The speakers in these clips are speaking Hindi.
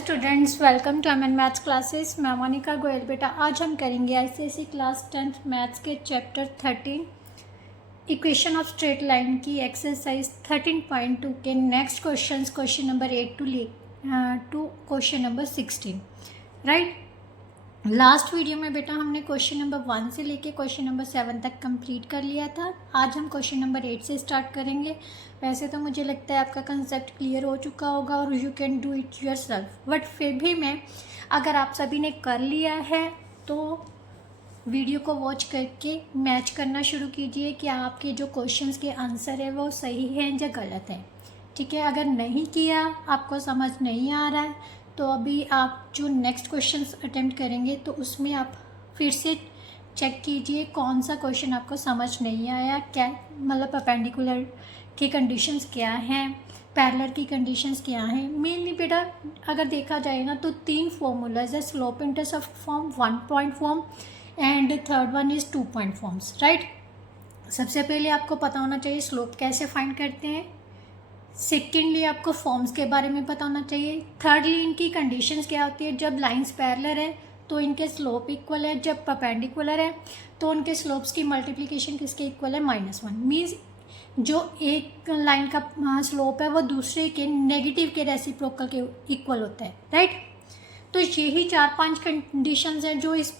Students, welcome to MN maths classes. मैं मोनिका गोयल। बेटा आज हम करेंगे आईसीएसई क्लास 10th मैथ्स के chapter 13 equation of straight line की एक्सरसाइज 13.2 के next question number 8 to question number 16। Right, last video में बेटा हमने क्वेश्चन नंबर 1 से लेके क्वेश्चन नंबर 7 तक कंप्लीट कर लिया था। आज हम क्वेश्चन नंबर 8 से स्टार्ट करेंगे। वैसे तो मुझे लगता है आपका कंसेप्ट क्लियर हो चुका होगा और you can do it yourself, but फिर भी मैं, अगर आप सभी ने कर लिया है तो वीडियो को वॉच करके मैच करना शुरू कीजिए कि आपके जो क्वेश्चंस के आंसर है वो सही है या गलत है। ठीक है, अगर नहीं किया, आपको समझ नहीं आ रहा है, तो अभी आप जो नेक्स्ट क्वेश्चंस अटेम्प्ट करेंगे तो उसमें आप फिर से चेक कीजिए कौन सा क्वेश्चन आपको समझ नहीं आया, क्या मतलब परपेंडिकुलर की कंडीशंस क्या हैं, पैरेलल की कंडीशंस क्या हैं। मेनली बेटा अगर देखा जाएगा तो 3 फॉर्मूलाज है, slope intercept form, 1 point form and third one is 2 point forms. Right, सबसे पहले आपको पता होना चाहिए स्लोप कैसे फाइंड करते हैं। सेकेंडली आपको फॉर्म्स के बारे में पता होना चाहिए। थर्डली इनकी कंडीशंस क्या होती है। जब लाइंस पैरेलल है तो इनके स्लोप इक्वल है, जब परपेंडिकुलर है तो उनके स्लोप्स की मल्टीप्लिकेशन किसके इक्वल है, -1। मीन्स जो एक लाइन का स्लोप है वो दूसरे के नेगेटिव के रेसिप्रोकल के इक्वल होता है। राइट, तो यही 4-5 कंडीशंस हैं जो इस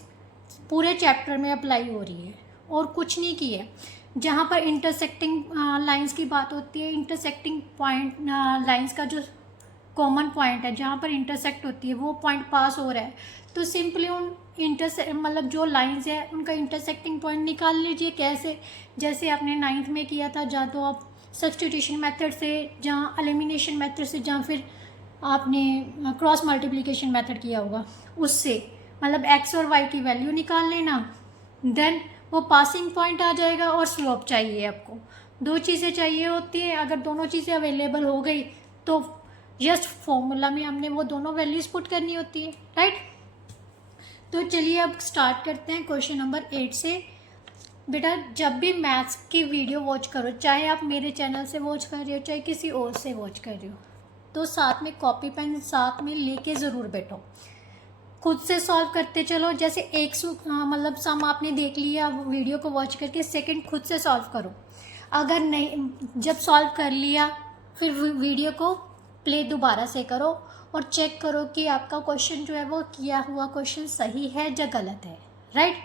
पूरे चैप्टर में अप्लाई हो रही है और कुछ नहीं की है। जहाँ पर इंटरसेक्टिंग लाइंस की बात होती है, इंटरसेक्टिंग पॉइंट लाइंस का जो कॉमन पॉइंट है जहाँ पर इंटरसेक्ट होती है वो पॉइंट पास हो रहा है, तो सिंपली उन मतलब जो लाइंस है उनका इंटरसेक्टिंग पॉइंट निकाल लीजिए। कैसे, जैसे आपने 9th में किया था, जहाँ तो आप सब्स्टिट्यूशन मेथड से, जहाँ एलिमिनेशन मेथड से, जहाँ फिर आपने क्रॉस मल्टीप्लिकेशन मेथड किया होगा, उससे मतलब x और y की वैल्यू निकाल लेना, देन वो पासिंग पॉइंट आ जाएगा और स्लोप चाहिए आपको। 2 चीज़ें चाहिए होती हैं। अगर दोनों चीज़ें अवेलेबल हो गई तो जस्ट फॉर्मूला में हमने वो दोनों वैल्यूज़ पुट करनी होती है। राइट, तो चलिए अब स्टार्ट करते हैं क्वेश्चन नंबर 8 से। बेटा जब भी मैथ्स की वीडियो वॉच करो, चाहे आप मेरे चैनल से वॉच कर रहे हो चाहे किसी और से वॉच कर रहे हो, तो साथ में कॉपी पेन साथ में लेके ज़रूर बैठो, खुद से सॉल्व करते चलो। जैसे एक मतलब सम आपने देख लिया वीडियो को वॉच करके, सेकंड खुद से सॉल्व करो। अगर नहीं, जब सॉल्व कर लिया फिर वीडियो को प्ले दोबारा से करो और चेक करो कि आपका क्वेश्चन जो है वो किया हुआ क्वेश्चन सही है या गलत है। राइट,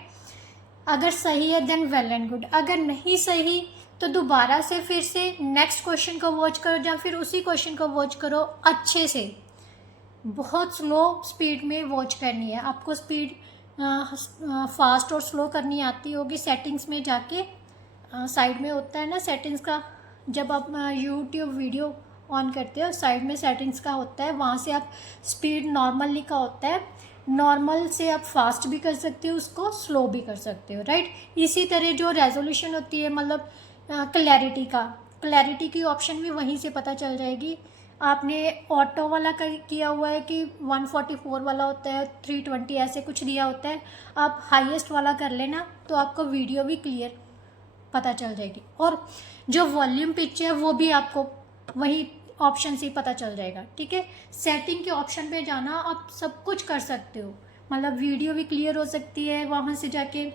अगर सही है देन वेल एंड गुड, अगर नहीं सही तो दोबारा से फिर से नेक्स्ट क्वेश्चन को वॉच करो या फिर उसी क्वेश्चन को वॉच करो अच्छे से। बहुत स्लो स्पीड में वॉच करनी है आपको। स्पीड फास्ट और स्लो करनी आती होगी। सेटिंग्स में जाके साइड में होता है ना सेटिंग्स का, जब आप यूट्यूब वीडियो ऑन करते हो साइड में सेटिंग्स का होता है, वहाँ से आप स्पीड नॉर्मल लिखा होता है, नॉर्मल से आप फास्ट भी कर सकते हो, उसको स्लो भी कर सकते हो। राइट, इसी तरह जो रेजोल्यूशन होती है, मतलब क्लैरिटी की ऑप्शन भी वहीं से पता चल जाएगी। आपने ऑटो वाला किया हुआ है कि 144 वाला होता है, 320 ऐसे कुछ दिया होता है, आप हाईएस्ट वाला कर लेना तो आपको वीडियो भी क्लियर पता चल जाएगी। और जो वॉल्यूम पिच है वो भी आपको वही ऑप्शन से पता चल जाएगा। ठीक है, सेटिंग के ऑप्शन पे जाना, आप सब कुछ कर सकते हो, मतलब वीडियो भी क्लियर हो सकती है वहाँ से जाके।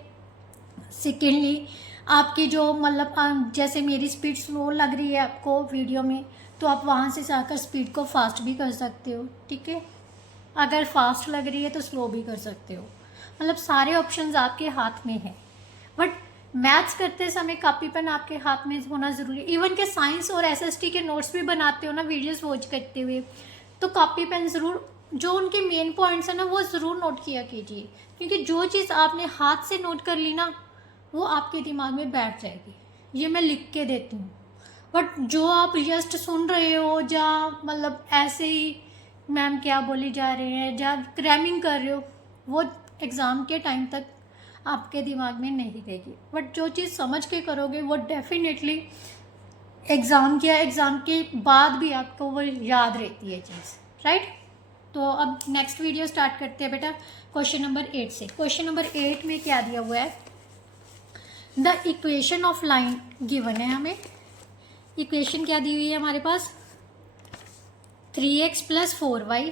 सेकेंडली आपकी जो मतलब जैसे मेरी स्पीड स्लो लग रही है आपको वीडियो में, तो आप वहाँ से जाकर स्पीड को फास्ट भी कर सकते हो। ठीक है, अगर फास्ट लग रही है तो स्लो भी कर सकते हो, मतलब सारे ऑप्शंस आपके हाथ में है। बट मैथ्स करते समय कॉपी पेन आपके हाथ में होना ज़रूरी है। इवन के साइंस और एसएसटी के नोट्स भी बनाते हो ना वीडियोस वॉच करते हुए, तो कॉपी पेन ज़रूर, जो उनके मेन पॉइंट्स हैं ना वो ज़रूर नोट किया कीजिए, क्योंकि जो चीज़ आपने हाथ से नोट कर ली ना वो आपके दिमाग में बैठ जाएगी। ये मैं लिख के देती हूँ। बट जो आप जस्ट सुन रहे हो, या मतलब ऐसे ही मैम क्या बोली जा रहे हैं, या क्रैमिंग कर रहे हो, वो एग्ज़ाम के टाइम तक आपके दिमाग में नहीं रहेगी। बट जो चीज़ समझ के करोगे वो डेफिनेटली एग्ज़ाम के बाद भी आपको वो याद रहती है चीज़। राइट, तो अब नेक्स्ट वीडियो स्टार्ट करते हैं बेटा क्वेश्चन नंबर 8 से। क्वेश्चन नंबर 8 में क्या दिया हुआ है, the equation of line given है। हमें इक्वेशन क्या दी हुई है हमारे पास, 3x + 4y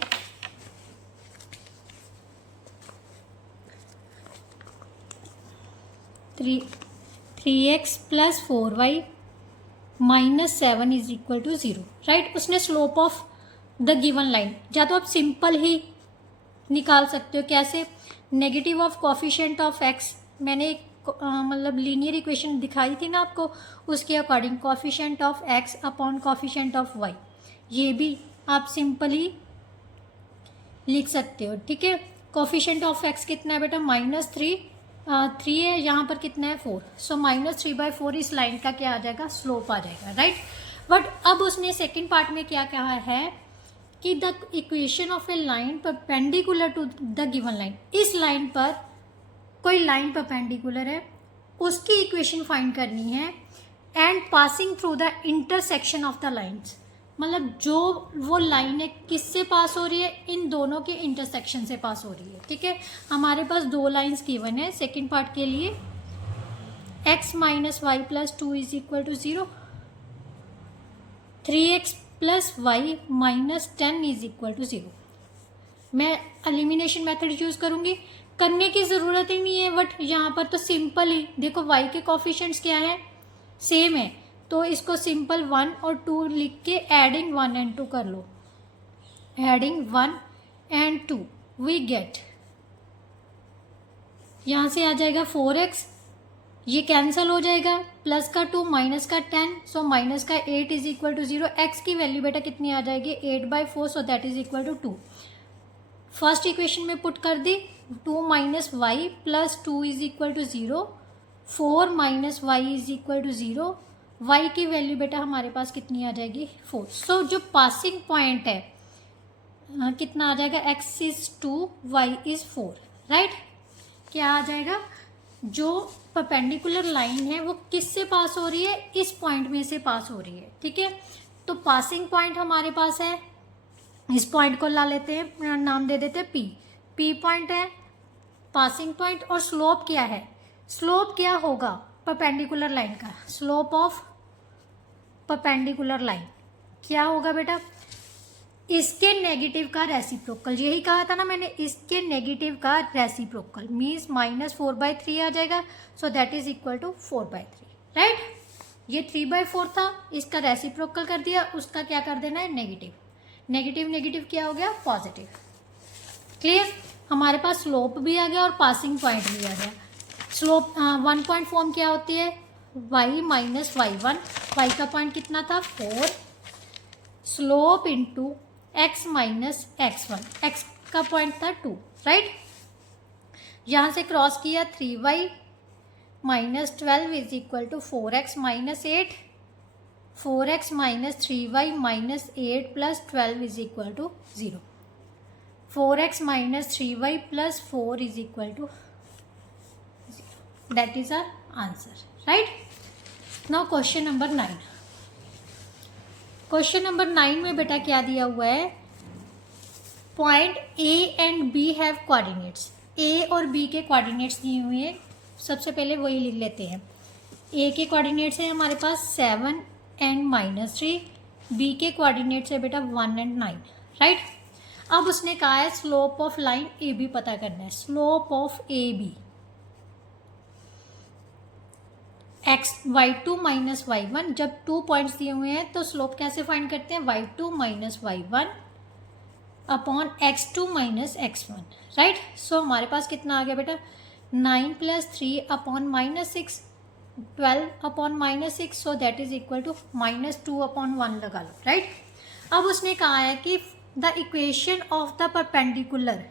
3x plus 4y minus 7 is equal to 0, right. उसने slope of the given line, या तो आप सिंपल ही निकाल सकते हो। कैसे? Negative of coefficient of x, मैंने एक मतलब लीनियर इक्वेशन दिखाई थी ना आपको, उसके according coefficient of x upon coefficient of y, ये भी आप सिंपली लिख सकते हो, ठीक है। कोफिशिएंट ऑफ x कितना है बेटा? -3 है, यहाँ पर कितना है 4, सो -3/4 इस लाइन का क्या आ जाएगा? स्लोप आ जाएगा, राइट। बट अब उसने सेकेंड पार्ट में क्या कहा है कि the equation of a line perpendicular to the given line, इस लाइन पर कोई लाइन परपेंडिकुलर है, उसकी इक्वेशन फाइंड करनी है, and passing through the intersection of the lines, मतलब जो वो लाइन है किससे पास हो रही है? इन दोनों के इंटरसेक्शन से पास हो रही है, ठीक है। हमारे पास दो लाइन्स गिवन है सेकेंड पार्ट के लिए, x minus y plus 2 is equal to 0, 3x plus y minus 10 is equal to 0। मैं एलिमिनेशन मेथड यूज़ करूँगी, करने की ज़रूरत ही नहीं है, बट यहाँ पर तो सिंपल ही देखो, y के कोफिशिएंट्स क्या है? सेम है, तो इसको सिंपल 1 और 2 लिख के एडिंग 1 एंड 2 कर लो। एडिंग 1 एंड 2 वी गेट, यहाँ से आ जाएगा 4x, ये कैंसिल हो जाएगा, प्लस का 2 माइनस का 10, सो माइनस का 8 इज इक्वल टू 0। x की वैल्यू बेटा कितनी आ जाएगी? 8/4, so that is equal to 2। First equation में पुट कर दी, 2 minus y plus 2 is equal to 0, 4 minus y is equal to 0। y की वैल्यू बेटा हमारे पास कितनी आ जाएगी? 4। सो जो पासिंग पॉइंट है कितना आ जाएगा? x is 2, y is 4, right. क्या आ जाएगा? जो परपेंडिकुलर लाइन है वो किससे पास हो रही है? इस पॉइंट में से पास हो रही है, ठीक है। तो पासिंग पॉइंट हमारे पास है, इस पॉइंट को ला लेते हैं, नाम दे देते हैं p पॉइंट है पासिंग पॉइंट। और स्लोप क्या है? स्लोप क्या होगा परपेंडिकुलर लाइन का? स्लोप ऑफ परपेंडिकुलर लाइन क्या होगा बेटा? इसके नेगेटिव का रेसिप्रोकल, यही कहा था ना मैंने, इसके नेगेटिव का रेसिप्रोकल मीन्स -4/3 आ जाएगा, so that is equal to 4/3, right. ये 3/4 था, इसका रेसिप्रोकल कर दिया, उसका क्या कर देना है? नेगेटिव। नेगेटिव नेगेटिव क्या हो गया? पॉजिटिव। क्लियर? हमारे पास स्लोप भी आ गया और पासिंग पॉइंट भी आ गया। स्लोप 1 पॉइंट फॉर्म क्या होती है? y माइनस y1, y का पॉइंट कितना था? 4, slope into x minus x1, x का पॉइंट था 2, राइट। यहाँ से क्रॉस किया, 3y minus 12 is equal to 4x minus 8, 4x minus 3y minus 8 plus 12 is equal to 0, 4x minus 3y plus 4 is equal to 0। That is our answer, right. Now question number 9। Question number 9 में बेटा क्या दिया हुआ है? Point A and B have coordinates, A और B के कोऑर्डिनेट्स दिए हुए हैं। सबसे पहले वही लिख लेते हैं। A के कोऑर्डिनेट्स है हमारे पास 7 एंड -3, B के कोऑर्डिनेट्स है बेटा 1 एंड 9, राइट। अब उसने कहा है स्लोप ऑफ लाइन AB पता करना है। Slope of AB y2 minus y1, जब 2 पॉइंट्स दिए हुए हैं तो स्लोप कैसे फाइंड करते हैं? y2 minus y1 upon x2 minus x1, right. So हमारे पास कितना आ गया बेटा? 9 plus 3 upon -6, 12 upon -6, so that is equal to -2 upon 1 लगा लो, राइट। अब उसने कहा है कि the equation of the perpendicular,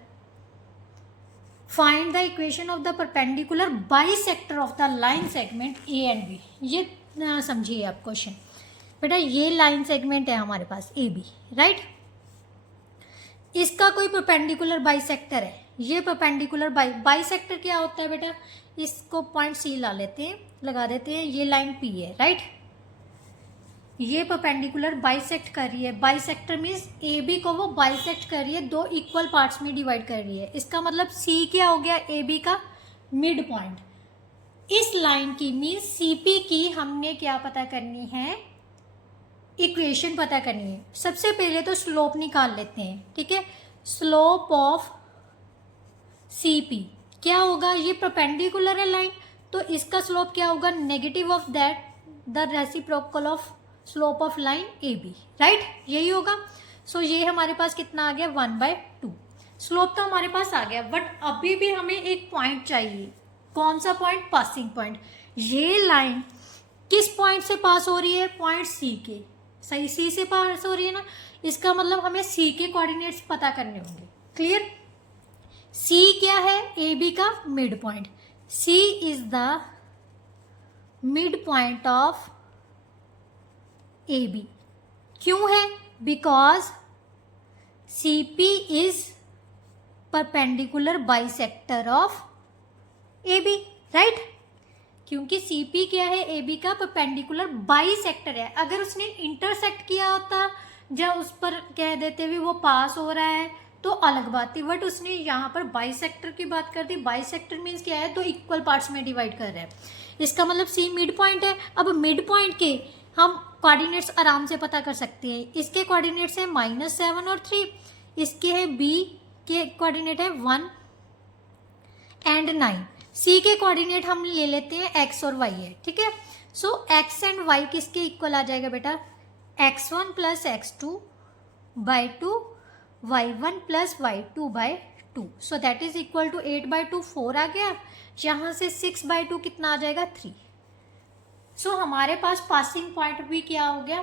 find the equation of the perpendicular bisector of the line segment A and B. ये समझिए आप क्वेश्चन बेटा, ये लाइन सेगमेंट है हमारे पास ए बी, राइट। इसका कोई परपेंडिकुलर बाइसेक्टर है, ये परपेंडिकुलर बाइसेक्टर क्या होता है बेटा? इसको पॉइंट सी ला लेते हैं, लगा देते हैं, ये लाइन पी है, राइट। ये परपेंडिकुलर बाइसेक्ट कर रही है, बाइसेक्टर मीन्स ए बी को वो बाइसेक्ट कर रही है, दो इक्वल पार्ट्स में डिवाइड कर रही है। इसका मतलब सी क्या हो गया? ए बी का मिड पॉइंट। इस लाइन की मीन्स सी पी की हमने क्या पता करनी है? इक्वेशन पता करनी है। सबसे पहले तो स्लोप निकाल लेते हैं, ठीक है। स्लोप ऑफ सी पी क्या होगा? ये परपेंडिकुलर है लाइन, तो इसका स्लोप क्या होगा, negative of that the reciprocal of slope of line A B, right, यही होगा। सो ये हमारे पास कितना आ गया 1/2। स्लोप तो हमारे पास आ गया, बट अभी भी हमें एक पॉइंट चाहिए। कौन सा पॉइंट, पासिंग पॉइंट। ये लाइन किस पॉइंट से पास हो रही है, पॉइंट सी के, सही सी से पास हो रही है ना, इसका मतलब हमें सी के कोऑर्डिनेट्स पता करने होंगे। क्लियर। सी क्या है, ए बी का mid point. C is the mid point of A B. क्यों है, because C P is perpendicular bisector of A B, right, क्योंकि सी पी क्या है, ए बी का परपेंडिकुलर बाइसेक्टर है। अगर उसने इंटरसेक्ट किया होता या उस पर कह देते भी वो पास हो रहा है तो अलग बात थी, बट उसने यहाँ पर बाइसेक्टर की बात कर दी। बाइसेक्टर मीन्स क्या है, तो इक्वल पार्ट्स में डिवाइड कर रहे हैं, इसका मतलब सी मिड पॉइंट है। अब मिड पॉइंट के हम कोऑर्डिनेट्स आराम से पता कर सकते हैं। इसके कोऑर्डिनेट्स है -7 और 3, इसके है बी के कोऑर्डिनेट है 1 एंड 9। सी के कोऑर्डिनेट हम ले लेते हैं x और y है, ठीक है। सो x एंड y किसके इक्वल आ जाएगा बेटा, x1 + x2/2 y1 + y2/2। So that is equal to 8/2 4 आ गया। यहाँ से 6/2 कितना आ जाएगा 3। सो हमारे पास पासिंग पॉइंट भी क्या हो गया,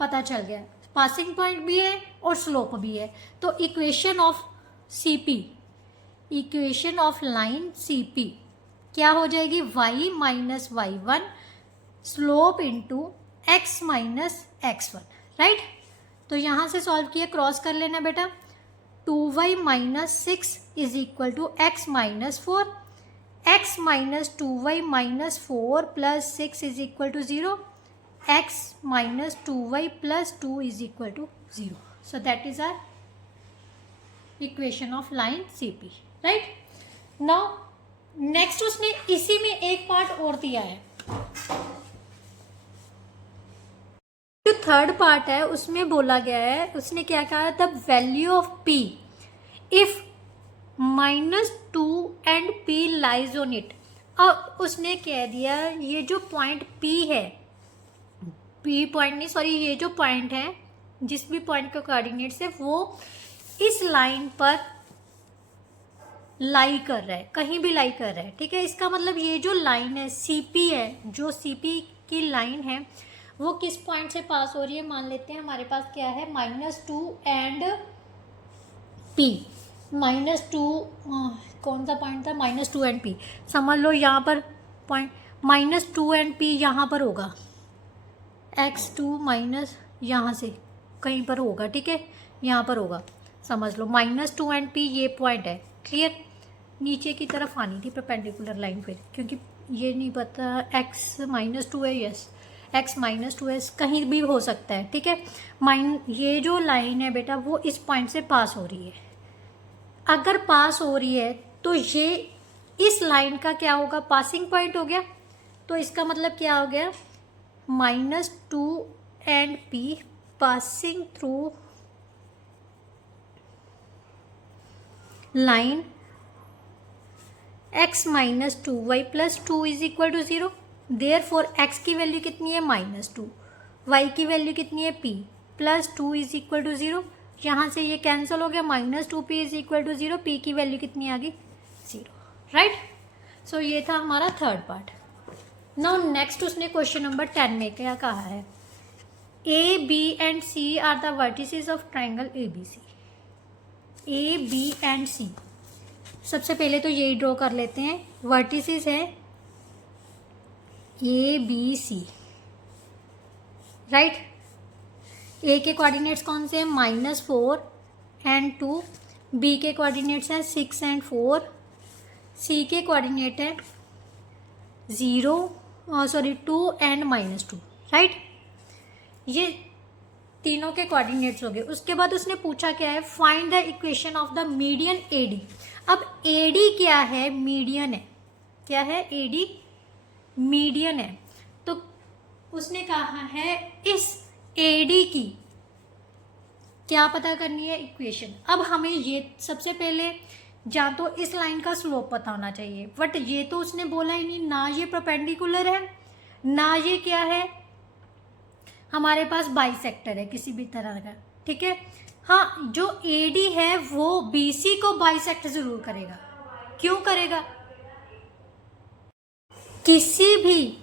पता चल गया। पासिंग पॉइंट भी है और स्लोप भी है। तो equation of C P, equation of line C P क्या हो जाएगी, y - y1 slope into x - x1, right. तो यहाँ से सॉल्व किया, क्रॉस कर लेना बेटा। 2y - 6 is equal to x - 4, x - 2y - 4 + 6 is equal to 0, x - 2y + 2 is equal to 0। So that is our equation of line C P, right. Now next उसने इसी में एक पार्ट और दिया है, जो थर्ड पार्ट है उसमें बोला गया है, उसने क्या कहा, the value of p if -2 and p lies on it. अब उसने कह दिया ये जो पॉइंट p है, p पॉइंट नहीं सॉरी, ये जो पॉइंट है, जिस भी पॉइंट का कोऑर्डिनेट्स है वो इस लाइन पर लाई कर रहा है, कहीं भी लाई कर रहा है, ठीक है। इसका मतलब ये जो लाइन है CP है, जो CP की लाइन है वो किस पॉइंट से पास हो रही है, मान लेते हैं हमारे पास क्या है -2 एंड P। -2 कौन सा पॉइंट था, -2 एंड P, समझ लो यहाँ पर पॉइंट -2 एंड P यहाँ पर होगा, x2 माइनस यहाँ से कहीं पर होगा, ठीक है, यहाँ पर होगा, समझ लो -2 एंड P ये पॉइंट है। क्लियर। नीचे की तरफ आनी थी परपेंडिकुलर लाइन फिर, क्योंकि ये नहीं पता x -2 है, यस x -2 है, कहीं भी हो सकता है, ठीक है। ये जो लाइन है बेटा वो इस पॉइंट से पास हो रही है। अगर पास हो रही है तो ये इस लाइन का क्या होगा, पासिंग पॉइंट हो गया। तो इसका मतलब क्या हो गया, -2 and P passing through line x - 2y + 2 is equal to 0। Therefore x की वैल्यू कितनी है -2, y की वैल्यू कितनी है p + 2 इज इक्वल टू 0। यहाँ से ये कैंसिल हो गया, -2p is equal to 0, p की वैल्यू कितनी आ गई 0, राइट। सो ये था हमारा थर्ड पार्ट। नाउ नेक्स्ट उसने क्वेश्चन नंबर 10 में क्या कहा है, A, B and C are the vertices of triangle ABC। A, B and C, सबसे पहले तो यही ड्रॉ कर लेते हैं। वर्टिसेस है A, B, C, right. A के कोऑर्डिनेट्स कौन से हैं, -4 एंड 2, B के कोऑर्डिनेट्स हैं 6 एंड 4, C के कोऑर्डिनेट है 2 एंड -2, राइट। ये तीनों के कोऑर्डिनेट्स हो गए। उसके बाद उसने पूछा क्या है, find the equation of the median AD। अब AD क्या है, मीडियन है, क्या है, AD मीडियन है। तो उसने कहा है इस AD की क्या पता करनी है, इक्वेशन। अब हमें ये सबसे पहले या तो इस लाइन का स्लोप पता होना चाहिए, बट ये तो उसने बोला ही नहीं, ना ये परपेंडिकुलर है ना ये क्या है, हमारे पास बाइसेक्टर है किसी भी तरह का, ठीक है। हाँ, जो AD है वो BC को बाइसेक्ट जरूर करेगा। क्यों करेगा? किसी भी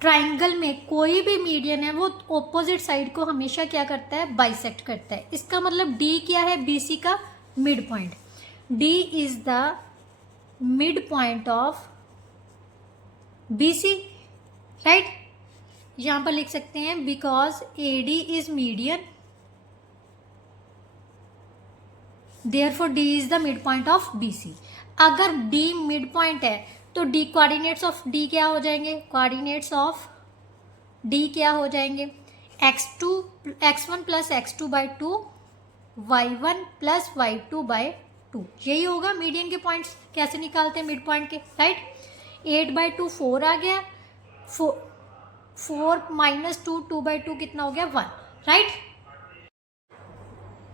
ट्राइंगल में कोई भी मीडियन है वो ऑपोजिट साइड को हमेशा क्या करता है, बाइसेक्ट करता है। इसका मतलब D क्या है, BC का mid point. D is the mid point of BC, right. यहां पर लिख सकते हैं because AD is median, therefore D is the mid point of BC। अगर D मिड पॉइंट है तो D कोऑर्डिनेट्स ऑफ D क्या हो जाएंगे, कोऑर्डिनेट्स ऑफ D क्या हो जाएंगे, x1 plus x2/2, y1 plus y2/2। यही होगा मीडियन के पॉइंट्स। कैसे निकालते हैं मिड पॉइंट के, राइट। 8/2 4 आ गया, 4 माइनस 2 2/2 कितना हो गया, 1, राइट।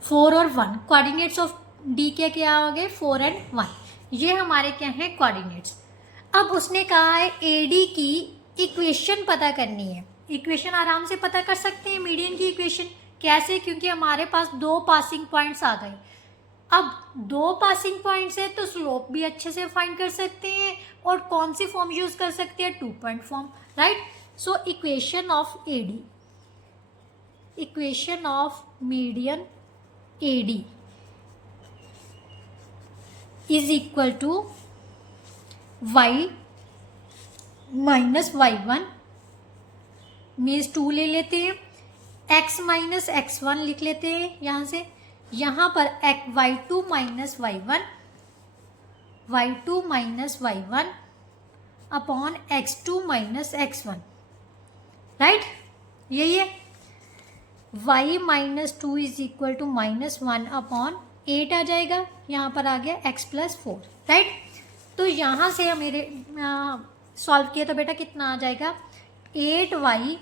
4 और 1 कोऑर्डिनेट्स ऑफ D के क्या हो गए, 4 और 1। ये हमारे क्या हैं, कोऑर्डिनेट्स। अब उसने कहा है AD की इक्वेशन पता करनी है। इक्वेशन आराम से पता कर सकते हैं मीडियन की इक्वेशन। कैसे? क्योंकि हमारे पास 2 पासिंग पॉइंट्स आ गए। अब 2 पासिंग पॉइंट्स है तो स्लोप भी अच्छे से फाइंड कर सकते हैं। और कौन सी फॉर्म यूज कर सकते हैं, 2 point form, right. So equation of AD, equation of median AD is equal to y minus y1 means 2 ले लेते हैं, x माइनस x1 लिख लेते हैं यहाँ से। यहाँ पर y2 minus y1, y2 minus y1 upon x2 minus x1, right. यही है। y minus 2 is equal to minus 1 upon 8 आ जाएगा, यहाँ पर आ गया x प्लस 4, राइट। तो यहाँ से हम मेरे सॉल्व किया तो बेटा कितना आ जाएगा, 8y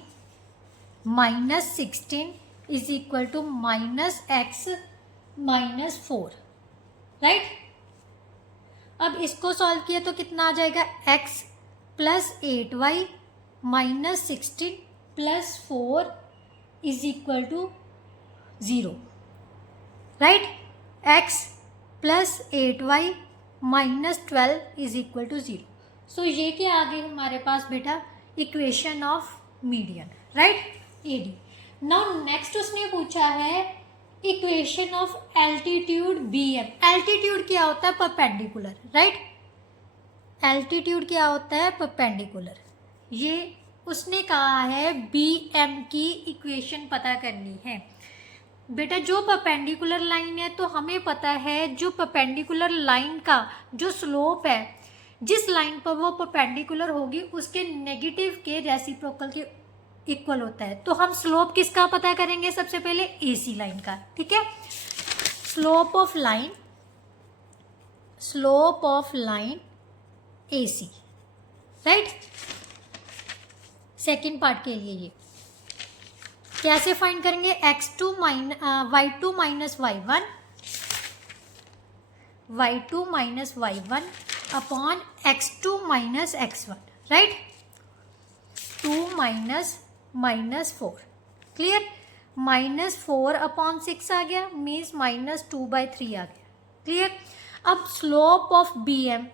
minus 16 is equal to minus x minus 4, right. अब इसको सॉल्व किया तो कितना आ जाएगा, x plus 8y minus 16 plus 4 is equal to 0, right. x plus 8y minus 12 is equal to 0। So ये क्या आ गई हमारे पास बेटा, equation of median, right, AD। Now next उसने पूछा है equation of altitude BM। Altitude क्या होता है, परपेंडिकुलर, राइट। एल्टीट्यूड क्या होता है, परपेंडिकुलर। ये उसने कहा है BM की इक्वेशन पता करनी है। बेटा जो परपेंडिकुलर लाइन है तो हमें पता है जो परपेंडिकुलर लाइन का जो स्लोप है, जिस लाइन पर वो परपेंडिकुलर होगी उसके नेगेटिव के रेसिप्रोकल के इक्वल होता है। तो हम स्लोप किसका पता करेंगे, सबसे पहले AC लाइन का, ठीक है। Slope of line, slope of line AC, right. Second part के लिए ये कैसे फाइंड करेंगे, y2 minus y1 upon x2 minus x1, right. 2 minus 4, clear. -4 upon 6 आ गया, मीन्स -2/3 आ गया, क्लियर। अब slope of BM,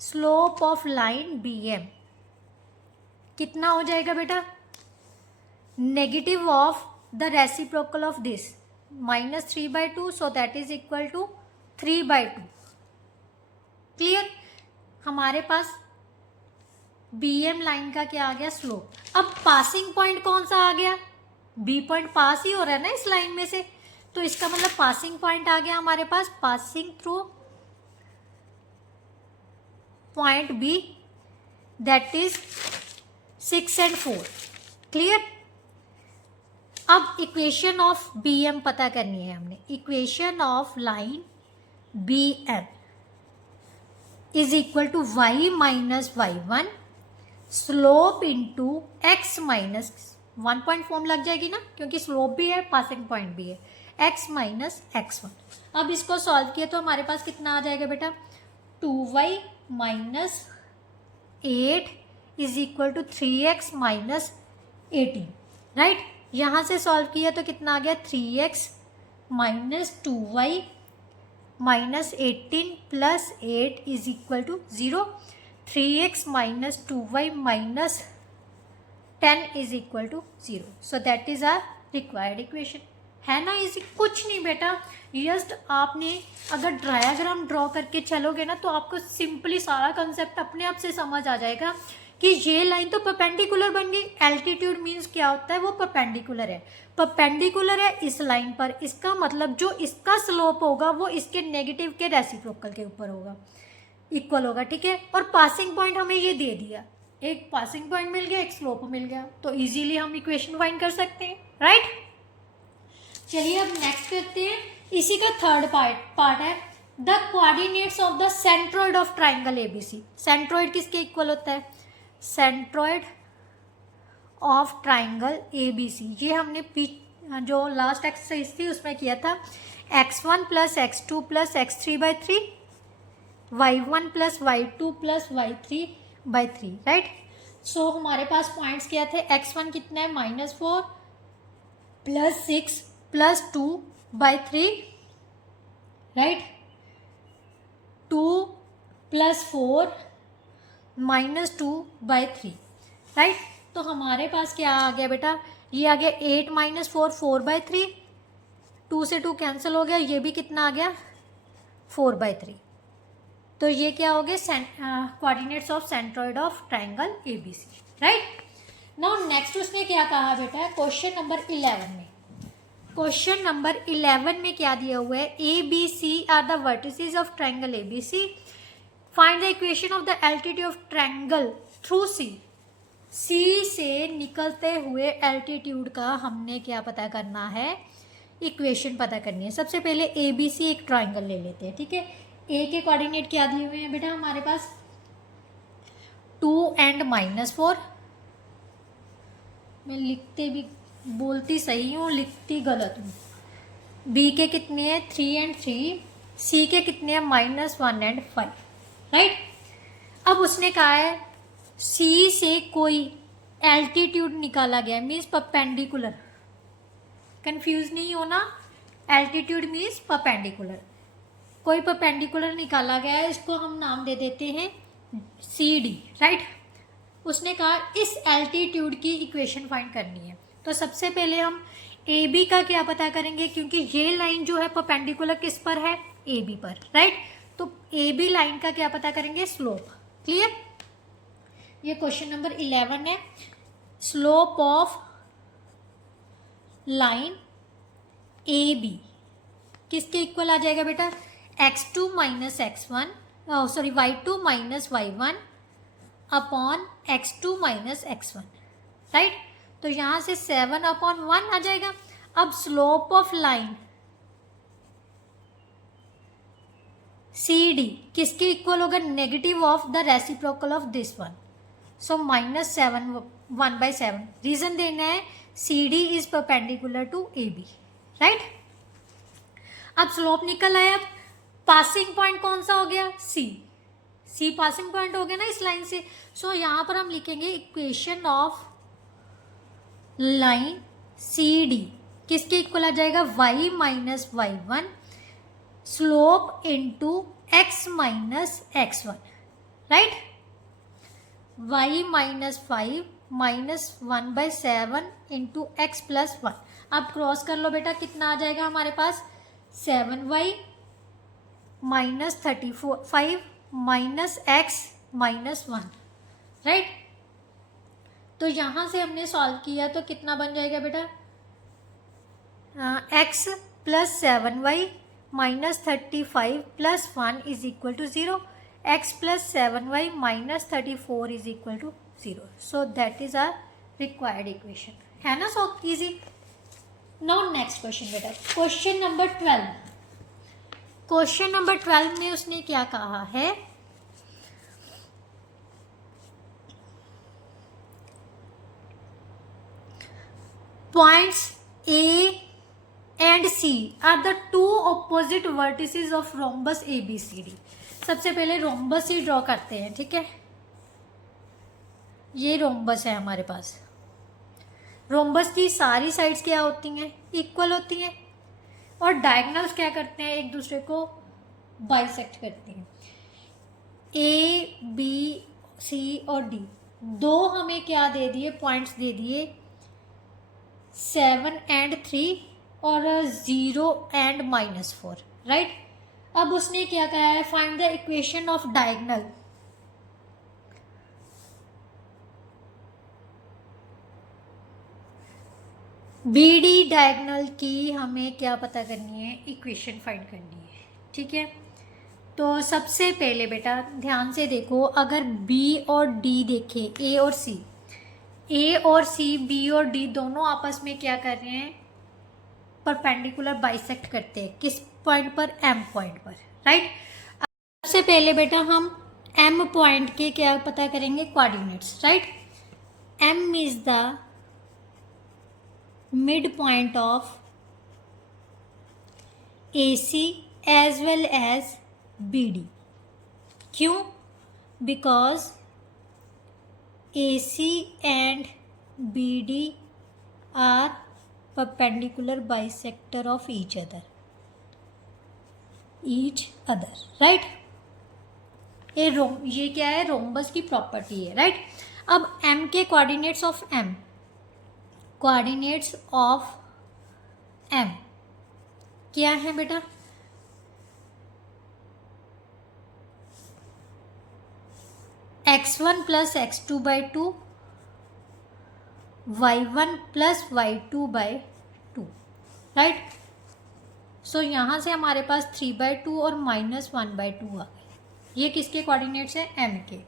slope of line BM कितना हो जाएगा बेटा, negative of the reciprocal of this -3/2, so that is equal to 3/2, clear. हमारे पास BM लाइन का क्या आ गया, स्लोप। अब पासिंग पॉइंट कौन सा आ गया, B पॉइंट पास ही हो रहा है ना इस लाइन में से, तो इसका मतलब पासिंग पॉइंट आ गया हमारे पास, passing through point B, that is 6 and 4, clear. अब इक्वेशन ऑफ BM पता करनी है हमने। Equation of line BM is equal to y minus y1 slope into x minus 1 point form लग जाएगी ना, क्योंकि स्लोप भी है पासिंग पॉइंट भी है। x minus x1। अब इसको सॉल्व किया तो हमारे पास कितना आ जाएगा बेटा, 2y minus 8 is equal to 3x minus 18, right. यहाँ से सॉल्व किया तो कितना आ गया, 3x minus 2y minus 18 plus 8 is equal to 0। 3x minus 2y minus 10 is equal to 0। So that is our required equation. है ना इजी, कुछ नहीं बेटा, जस्ट आपने अगर डायग्राम ड्रॉ करके चलोगे ना तो आपको सिंपली सारा कंसेप्ट अपने आप से समझ आ जाएगा कि ये लाइन तो परपेंडिकुलर बन गई। एल्टीट्यूड मीन्स क्या होता है, वो परपेंडिकुलर है, परपेंडिकुलर है इस लाइन पर, इसका मतलब जो इसका स्लोप होगा वो इसके नेगेटिव के रेसिप्रोकल के ऊपर होगा, इक्वल होगा, ठीक है। और पासिंग पॉइंट हमें ये दे दिया, एक पासिंग पॉइंट मिल गया, एक स्लोप मिल गया, तो इजीली हम इक्वेशन फाइंड कर सकते हैं, राइट। चलिए अब नेक्स्ट करते हैं, इसी का थर्ड पार्ट है the coordinates of the centroid of triangle ABC. Centroid किसके इक्वल होता है, सेंट्रोइड ऑफ ट्राइंगल एबीसी। ये हमने जो लास्ट एक्सरसाइज थी उसमें किया था, x1 plus x2 plus x3/3, y1 plus y2 plus y3/3, right. So हमारे पास पॉइंट्स क्या थे, x1 कितना है, -4 plus 6 plus 2/3, right, 2 plus 4 minus 2/3, right. तो हमारे पास क्या आ गया बेटा, ये आ गया 8 माइनस 4 4/3, 2 से 2 कैंसिल हो गया, ये भी कितना आ गया 4/3। तो ये क्या हो गया, coordinates of centroid of triangle ABC, right. Now next उसने क्या कहा बेटा, क्वेश्चन नंबर 11 में, क्वेश्चन नंबर 11 में क्या दिया हुआ है, A B C are the vertices of triangle A B C, find the equation of the altitude of triangle through C. C से निकलते हुए एल्टीट्यूड का हमने क्या पता करना है, इक्वेशन पता करनी है। सबसे पहले ए बी सी एक ट्राइंगल ले लेते हैं, ठीक है। ए के कोऑर्डिनेट क्या दिए हुए हैं बेटा हमारे पास, 2 एंड -4, मैं लिखते भी बोलती सही हूँ, लिखती गलत हूँ। बी के कितने हैं, 3 एंड 3, सी के कितने हैं, -1 एंड 5, राइट। अब उसने कहा है सी से कोई एल्टीट्यूड निकाला गया, मीन्स परपेंडिकुलर, कंफ्यूज नहीं होना, एल्टीट्यूड मीन्स परपेंडिकुलर, कोई परपेंडिकुलर निकाला गया है, इसको हम नाम दे देते हैं सी डी, राइट। उसने कहा इस एल्टीट्यूड की इक्वेशन फाइंड करनी है। तो सबसे पहले हम ए बी का क्या पता करेंगे, क्योंकि ये लाइन जो है परपेंडिकुलर किस पर है, ए बी पर, राइट। तो ए बी लाइन का क्या पता करेंगे, स्लोप, क्लियर। ये क्वेश्चन नंबर 11 है, slope of line A B किसके इक्वल आ जाएगा बेटा, x2 minus x1, sorry y2 minus y1 upon x2 minus x1, right. तो यहाँ से 7/1 आ जाएगा। अब slope of line C D किसके इक्वल होगा, negative of the reciprocal of this one, so -7 1/7। Reason देना है C D is perpendicular to A B, right. अब स्लोप निकल आया, अब पासिंग पॉइंट कौन सा हो गया, सी, सी पासिंग पॉइंट हो गया ना इस लाइन से। सो यहाँ पर हम लिखेंगे equation of line C D किसके इक्वल आ जाएगा, y minus y1 slope into x minus x1, right. y minus 5 minus 1/7 into x plus 1। अब क्रॉस कर लो बेटा, कितना आ जाएगा हमारे पास, 7y minus 35 minus x minus 1, right. तो यहाँ से हमने सॉल्व किया तो कितना बन जाएगा बेटा, x plus 7y minus 35 plus 1 is equal to 0, x plus 7y minus 34 is equal to 0। So that is our required equation, है ना, so easy. Now next question बेटा, क्वेश्चन नंबर 12। क्वेश्चन नंबर 12 में उसने क्या कहा है, points A and C are the two opposite vertices of rhombus ABCD। सबसे पहले रोम्बस ही ड्रॉ करते हैं, ठीक है। ये रोम्बस है हमारे पास। रोम्बस की सारी साइड्स क्या होती हैं? इक्वल होती हैं, और डायगोनल्स क्या करते हैं? एक दूसरे को बाइसेक्ट करती हैं। A, B, C और D दो हमें क्या दे दिए? पॉइंट्स दे दिए 7 and 3 और 0 and -4, राइट। अब उसने क्या कहा है? Find the equation of diagonal. BD diagonal की हमें क्या पता करनी है? इक्वेशन फाइंड करनी है, ठीक है। तो सबसे पहले बेटा ध्यान से देखो, अगर B और D देखें, A और C, B और D दोनों आपस में क्या कर रहे हैं? परपेंडिकुलर बाइसेक्ट करते हैं। किस पॉइंट पर? M पॉइंट पर, राइट। सबसे पहले बेटा हम M पॉइंट के क्या पता करेंगे? Coordinates, right. M is the mid point of AC as well as BD। क्यों? Because AC and BD are perpendicular bisector of each other, right. ये क्या है? रोम्बस की प्रॉपर्टी है, राइट। अब M के coordinates of M, coordinates of M क्या है बेटा? x1 plus x2/2, y1 plus y2/2, right. सो यहाँ से हमारे पास 3/2 और -1/2 आ गए। ये किसके कोऑर्डिनेट्स हैं? M के।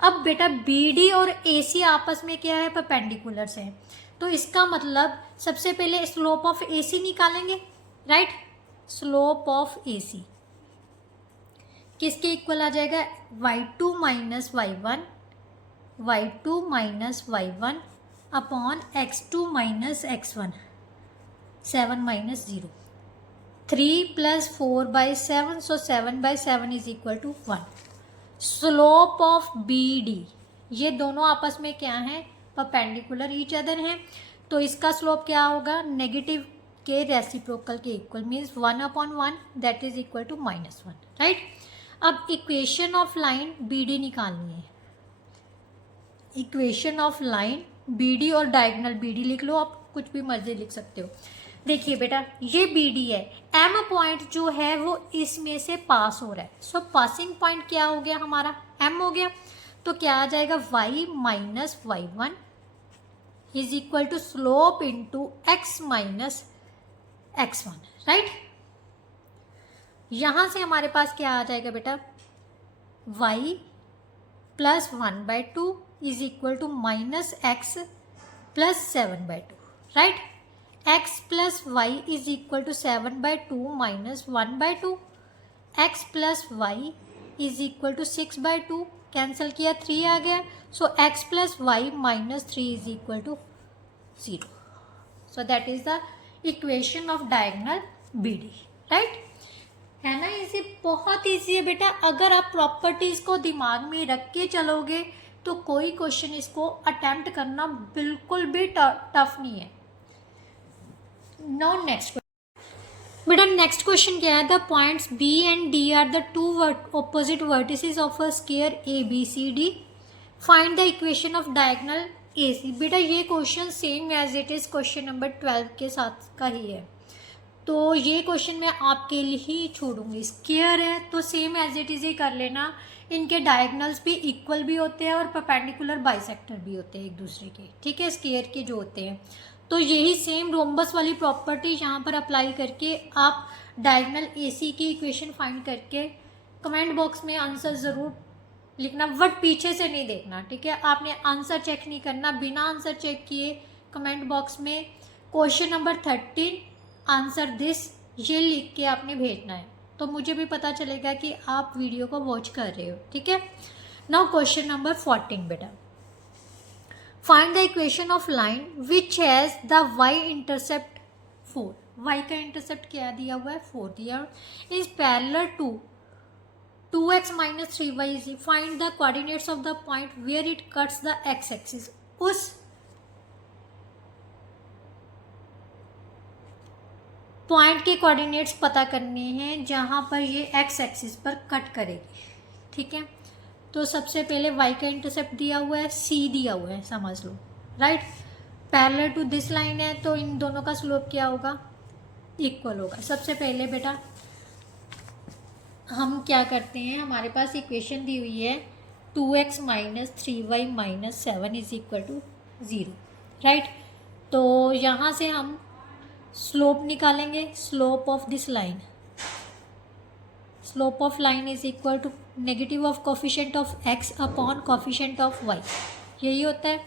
अब बेटा BD और AC आपस में क्या है? परपेंडिकुलर्स हैं। तो इसका मतलब सबसे पहले स्लोप ऑफ AC निकालेंगे, राइट। स्लोप ऑफ AC किसके इक्वल आ जाएगा? y2 minus y1 upon x2 minus x1, 7 minus 0, 3 plus 4/7, so 7/7 is equal to 1। Slope of BD, ये दोनों आपस में क्या हैं? परपेंडिकुलर ईच अदर हैं। तो इसका स्लोप क्या होगा? नेगेटिव के रेसिप्रोकल के equal, means 1/1 that is equal to -1, right. अब इक्वेशन ऑफ लाइन BD निकालनी है। इक्वेशन ऑफ लाइन BD और डायगोनल BD लिख लो, आप कुछ भी मर्जी लिख सकते हो। देखिए बेटा ये BD है, M पॉइंट जो है वो इसमें से पास हो रहा है। सो पासिंग पॉइंट क्या हो गया? हमारा M हो गया। तो क्या आ जाएगा? y minus y1 is equal to slope into x minus x1, right. यहाँ से हमारे पास क्या आ जाएगा बेटा? y plus 1/2 is equal to minus x plus 7/2, right. x plus y is equal to 7/2 minus 1/2, x plus y is equal to 6/2, cancel किया 3 आ गया। So x plus y minus 3 is equal to 0। So that is the equation of diagonal BD, right. है ना इजी? बहुत ईजी है बेटा। अगर आप प्रॉपर्टीज को दिमाग में रख के चलोगे तो कोई क्वेश्चन इसको अटेम्प्ट करना बिल्कुल भी टफ नहीं है। नो नेक्स्ट बेटा, नेक्स्ट क्वेश्चन क्या है? The points B and D are the two opposite vertices of a square ABCD। Find the equation of diagonal AC। बेटा ये question same as it is question number 12 के साथ का ही है, तो ये क्वेश्चन मैं आपके लिए ही छोड़ूंगी। स्क्वायर है तो सेम एज इट इज ही कर लेना। इनके डायगोनल्स भी इक्वल भी होते हैं और परपेंडिकुलर बाइसेक्टर भी होते हैं एक दूसरे के, ठीक है, स्क्वायर के जो होते हैं। तो यही सेम रोम्बस वाली प्रॉपर्टी यहाँ पर अप्लाई करके आप डायगोनल AC की इक्वेशन फाइंड करके कमेंट बॉक्स में आंसर ज़रूर लिखना, बट पीछे से नहीं देखना, ठीक है। आपने आंसर चेक नहीं करना, बिना आंसर चेक किए कमेंट बॉक्स में क्वेश्चन नंबर 13 आंसर दिस ये लिख के आपने भेजना है, तो मुझे भी पता चलेगा कि आप वीडियो को वॉच कर रहे हो, ठीक है। नाउ क्वेश्चन नंबर 14 बेटा, find the equation of line which has the y intercept 4। y का इंटरसेप्ट क्या दिया हुआ है 4 दिया, is parallel to 2x minus 3y is find the coordinates of the point where it cuts the x axis. उस पॉइंट के कोऑर्डिनेट्स पता करने हैं जहाँ पर ये x एक्सिस पर कट करेगी, ठीक है। तो सबसे पहले y का इंटरसेप्ट दिया हुआ है, c दिया हुआ है, समझ लो, right. Parallel to this line है तो इन दोनों का स्लोप क्या होगा, इक्वल होगा। सबसे पहले बेटा हम क्या करते हैं, हमारे पास इक्वेशन दी हुई है 2x minus 3y minus 7 is equal to 0, right. तो यहाँ से हम स्लोप निकालेंगे, slope of this line, slope of line is equal to negative of coefficient of x upon coefficient of y, यही होता है।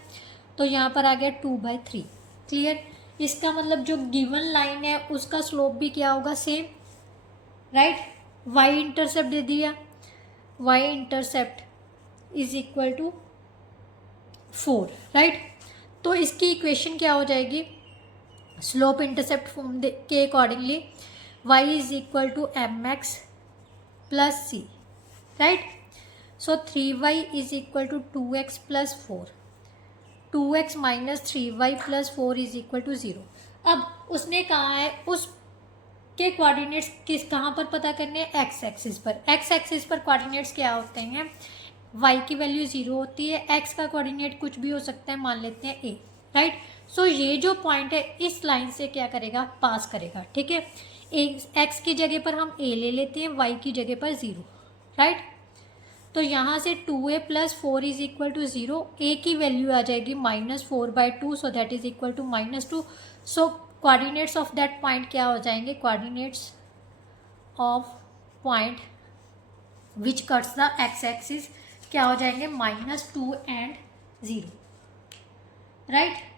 तो यहाँ पर आ गया 2/3, क्लियर। इसका मतलब जो गिवन लाइन है उसका स्लोप भी क्या होगा, सेम, राइट। y इंटरसेप्ट दे दिया, y intercept is equal to 4, right. तो इसकी इक्वेशन क्या हो जाएगी, स्लोप इंटरसेप्ट फॉर्म के accordingly y is equal to mx plus c, right. So 3y is equal to 2x plus 4, 2x minus 3y plus 4 is equal to 0। अब उसने कहा है उस के कोऑर्डिनेट्स किस कहाँ पर पता करने हैं, x एक्सिस पर। x एक्सिस पर कोऑर्डिनेट्स क्या होते हैं, y की वैल्यू 0 होती है, x का कोऑर्डिनेट कुछ भी हो सकता है, मान लेते हैं a, राइट। सो ये जो पॉइंट है इस लाइन से क्या करेगा, पास करेगा, ठीक है। x की जगह पर हम a ले लेते हैं, y की जगह पर 0, राइट। तो यहाँ से 2a plus 4 is equal to 0, a की वैल्यू आ जाएगी -4/2, so that is equal to -2। So coordinates of that point क्या हो जाएंगे, coordinates of point which cuts the x axis क्या हो जाएंगे, -2 एंड 0, राइट।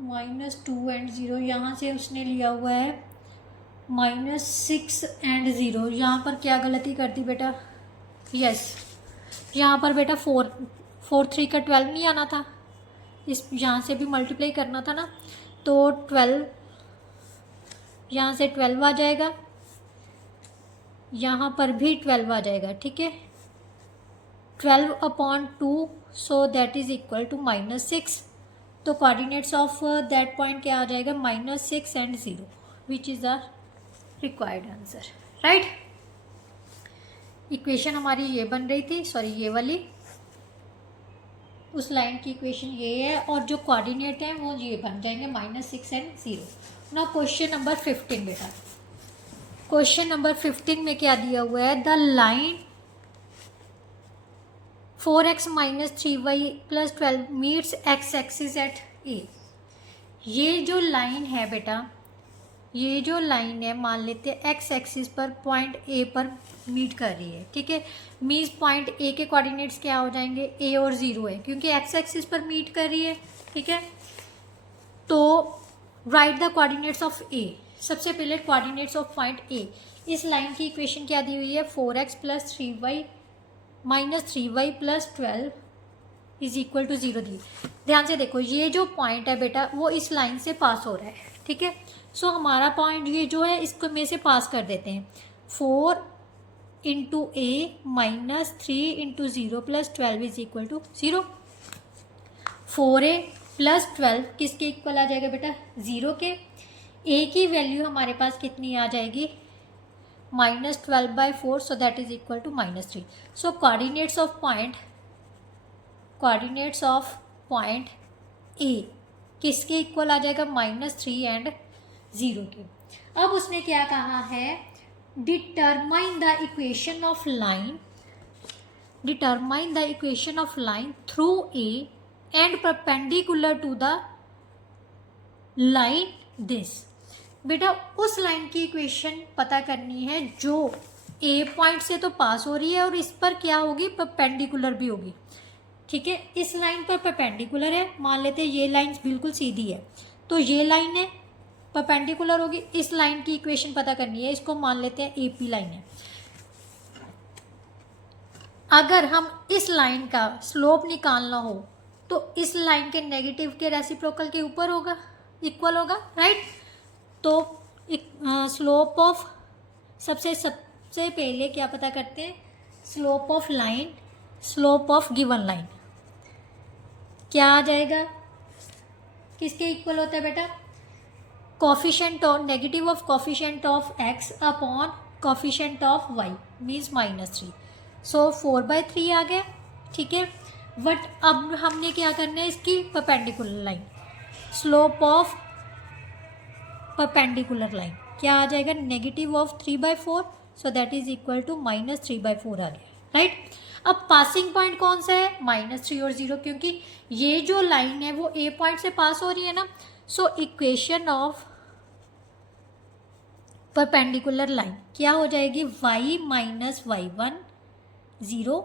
-2 एंड 0, यहाँ से उसने लिया हुआ है -6 एंड 0। यहाँ पर क्या गलती कर दी बेटा, यस, यहाँ पर बेटा 4 3 का 12 नहीं आना था, इस यहाँ से भी मल्टीप्लाई करना था ना, तो 12 यहाँ से 12 आ जाएगा, यहाँ पर भी 12 आ जाएगा, ठीक है। 12/2, so that is equal to -6। तो कोऑर्डिनेट्स ऑफ दैट पॉइंट क्या आ जाएगा, -6 and 0, which is the required answer, right. Equation हमारी ये बन रही थी, सॉरी ये वाली, उस लाइन की इक्वेशन ये है, और जो कोऑर्डिनेट है वो ये बन जाएंगे -6 एंड 0। ना क्वेश्चन नंबर 15 बेटा, क्वेश्चन नंबर 15 में क्या दिया हुआ है, the line 4x minus 3y plus 12 meets x axis eight a। ये जो लाइन है बेटा, ये जो लाइन है मान लेते हैं x एक्सिस पर पॉइंट a पर मीट कर रही है, ठीक है। मीन्स पॉइंट a के कोऑर्डिनेट्स क्या हो जाएंगे, a और 0 है, क्योंकि x एक्सिस पर मीट कर रही है, ठीक है। तो write the coordinates of a, सबसे पहले कोऑर्डिनेट्स ऑफ पॉइंट a। इस लाइन की इक्वेशन क्या दी हुई है, 4x plus 3y minus 3y plus 12 is equal to 0 दी। ध्यान से देखो, ये जो पॉइंट है बेटा वो इस लाइन से पास हो रहा है, ठीक है। सो हमारा पॉइंट ये जो है इसको में से पास कर देते हैं, 4 into A minus 3 into 0 plus 12 is equal to 0। 4a plus 12 किसके इक्वल आ जाएगा बेटा, 0 के। a की वैल्यू हमारे पास कितनी आ जाएगी, -12/4, so that is equal to -3। So coordinates of point A किसके इक्वल आ जाएगा, -3 एंड 0 के। अब उसने क्या कहा है, determine the equation of line through A and perpendicular to the line this. बेटा उस लाइन की इक्वेशन पता करनी है जो ए पॉइंट से तो पास हो रही है और इस पर क्या होगी, परपेंडिकुलर भी होगी, ठीक है। इस लाइन पर परपेंडिकुलर है, मान लेते हैं ये लाइन बिल्कुल सीधी है, तो ये लाइन है परपेंडिकुलर होगी। इस लाइन की इक्वेशन पता करनी है, इसको मान लेते हैं AP लाइन है। अगर हम इस लाइन का स्लोप निकालना हो तो इस लाइन के नेगेटिव के रेसिप्रोकल के ऊपर होगा, इक्वल होगा, राइट। तो स्लोप ऑफ सबसे पहले क्या पता करते हैं, slope of line, slope of given line क्या आ जाएगा, किसके इक्वल होता है बेटा, coefficient of negative of coefficient of x upon coefficient of y means -3। सो 4/3 आ गया, ठीक है। बट अब हमने क्या करना है, इसकी perpendicular line, slope of perpendicular line क्या आ जाएगा, negative of 3/4, so that is equal to -3/4 आ गया, राइट। अब पासिंग पॉइंट कौन सा है, -3 और 0, क्योंकि ये जो लाइन है वो ए पॉइंट से पास हो रही है ना। So equation of perpendicular line क्या हो जाएगी, y - y1 0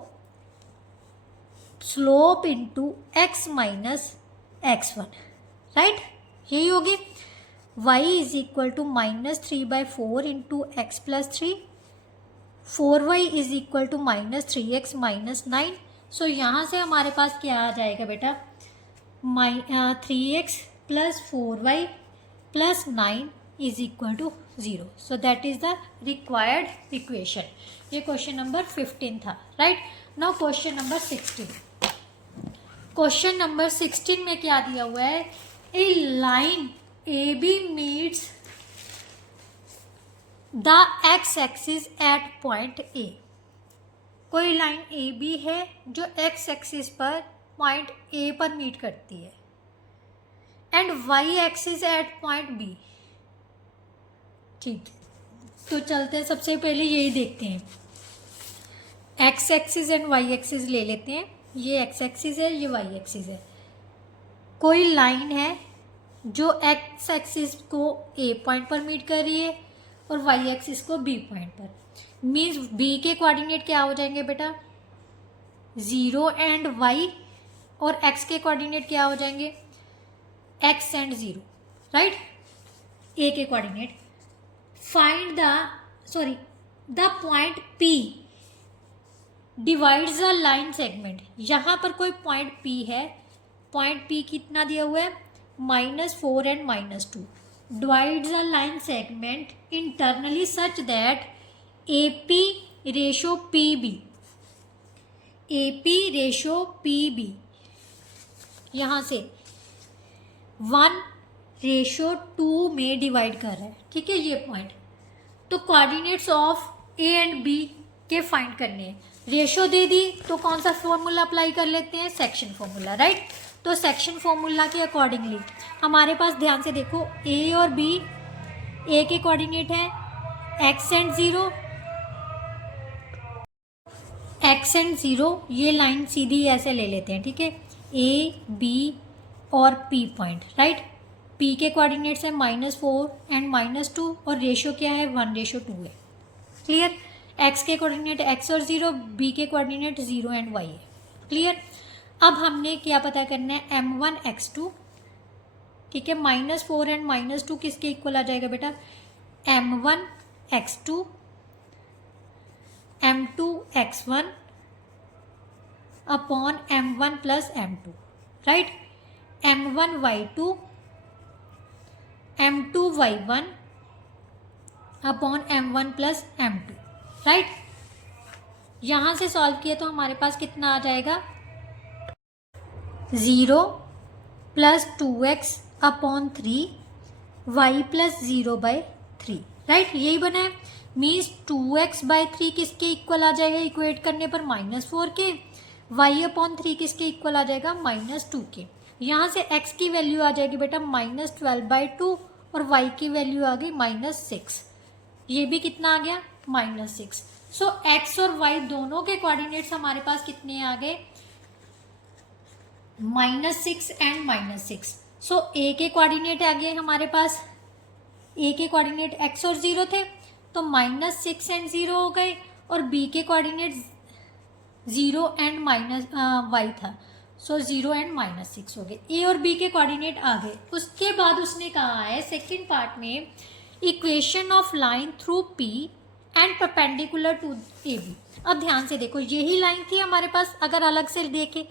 slope into x - x1, right, यही होगी। y is equal to -3/4 into x + 3, 4y is equal to -3x - 9। So यहाँ से हमारे पास क्या आ जाएगा बेटा, 3x + 4y + 9 is equal to 0। So that is the required equation. ये क्वेश्चन नंबर 15 था, राइट। Now question number 16। Question number 16 में क्या दिया हुआ है, a line A B meets the x axis at point A. कोई लाइन ए बी है जो x एक्सिस पर पॉइंट ए पर मीट करती है, and y axis at point B, ठीक। तो चलते हैं, सबसे पहले यही देखते हैं, x axis and y axis ले लेते हैं। ये x एक्सिस है, ये y एक्सिस है। कोई लाइन है जो x एक्सिस को a पॉइंट पर मीट कर रही है और y एक्सिस को b पॉइंट पर, मीन्स b के कोऑर्डिनेट क्या हो जाएंगे बेटा, 0 एंड y, और x के कोऑर्डिनेट क्या हो जाएंगे, x एंड 0, राइट। a के coordinate find the point p divides the line segment. यहाँ पर कोई पॉइंट p है, पॉइंट p कितना दिया हुआ है, -4 and -2, divides the line segment internally such that AP ratio PB, AP ratio PB यहाँ से 1:2 में डिवाइड कर रहा है, ठीक है, ये पॉइंट। तो coordinates of A and B के फाइंड करने हैं। रेशो दे दी तो कौन सा फॉर्मूला अप्लाई कर लेते हैं, सेक्शन फॉर्मूला, राइट। तो सेक्शन फॉर्मूला के अकॉर्डिंगली हमारे पास, ध्यान से देखो, A और B, A के कोऑर्डिनेट है x एंड 0, x एंड 0, ये लाइन सीधी ऐसे ले लेते हैं, ठीक है, A B और P पॉइंट, राइट। P के कोऑर्डिनेट्स है -4 एंड -2, और रेशो क्या है, 1:2 है, क्लियर। x के कोऑर्डिनेट x और 0, b के कोऑर्डिनेट 0 एंड y है, क्लियर। अब हमने क्या पता करना है, m1 x2, ठीक है, -4 एंड -2 किसके इक्वल आ जाएगा बेटा, m1 x2 m2 x1 upon m1 + m2, right. m1 y2 m2 y1 upon m1 + m2, right. यहाँ से सॉल्व किया तो हमारे पास कितना आ जाएगा, 0 + 2x अपॉन 3 y + 0/3, राइट, यही बना है। मीन्स 2x/3 किसके इक्वल आ जाएगा, इक्वेट करने पर -4 के, y अपॉन 3 किसके इक्वल आ जाएगा, -2 के। यहाँ से x की वैल्यू आ जाएगी बेटा -12/2 और y की वैल्यू आ गई -6, ये भी कितना आ गया, -6। सो x और y दोनों के कोऑर्डिनेट्स हमारे पास कितने आ गए, -6 एंड -6। सो a के कोऑर्डिनेट आ गए हमारे पास, a के कोऑर्डिनेट x और 0 थे, तो -6 एंड 0 हो गए, और b के कोऑर्डिनेट 0 एंड y था, सो 0 एंड -6 हो गए। a और b के कोऑर्डिनेट आ गए। उसके बाद उसने कहा है सेकेंड पार्ट में, equation of line through P and perpendicular to AB। अब ध्यान से देखो, यही लाइन थी हमारे पास, अगर अलग से देखें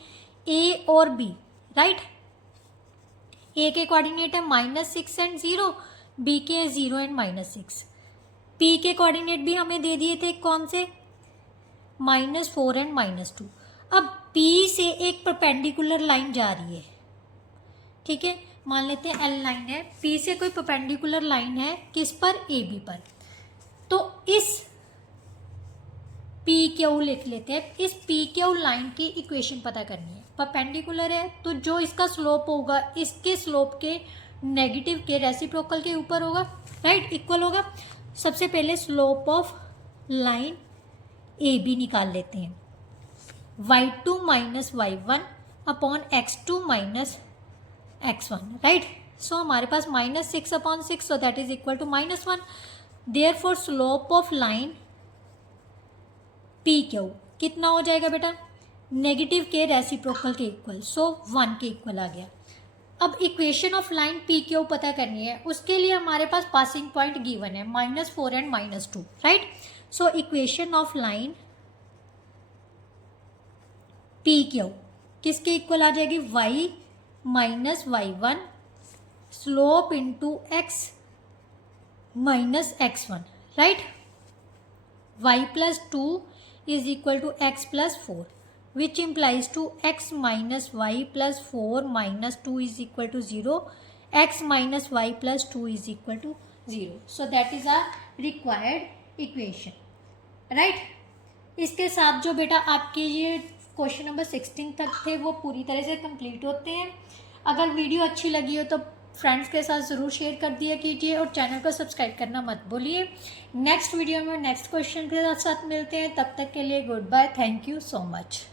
A और B, राइट। ए के कोऑर्डिनेट है -6 एंड 0, बी के है 0 एंड -6। पी के कोऑर्डिनेट भी हमें दे दिए थे, कौन से? -4 एंड -2। अब पी से एक परपेंडिकुलर लाइन जा रही है, ठीक है, मान लेते हैं एल लाइन है, पी से कोई परपेंडिकुलर लाइन है किस पर? ए बी पर। तो इस पी क्यू लिख लेते हैं, इस पी क्यू लाइन की इक्वेशन पता करनी है। परपेंडिकुलर है तो जो इसका स्लोप होगा इसके स्लोप के नेगेटिव के रेसिप्रोकल के ऊपर होगा, राइट, इक्वल होगा। सबसे पहले slope of line A B निकाल लेते हैं, y2 minus y1 upon x2 minus x1, right. So हमारे पास -6 upon 6, so that is equal to -1। Therefore slope of line P Q कितना हो जाएगा बेटा? नेगेटिव के रेसिप्रोकल के इक्वल, सो 1 के इक्वल आ गया। अब equation of line P Q पता करनी है, उसके लिए हमारे पास पासिंग पॉइंट गिवन है -4 and -2, right. So equation of line P Q किसके इक्वल आ जाएगी? y minus y1 slope into x minus x1, right. y plus 2 is equal to x plus 4, which implies to x minus y plus 4 minus 2 is equal to 0, x minus y plus 2 is equal to 0. So that is our required equation, right? इसके साथ जो बेटा आपके ये क्वेश्चन नंबर 16 तक थे वो पूरी तरह से कंप्लीट होते हैं। अगर वीडियो अच्छी लगी हो तो फ्रेंड्स के साथ ज़रूर शेयर कर दिया कीजिए और चैनल को सब्सक्राइब करना मत भूलिए। नेक्स्ट वीडियो में नेक्स्ट क्वेश्चन के साथ मिलते हैं, तब तक के लिए goodbye, thank you so much.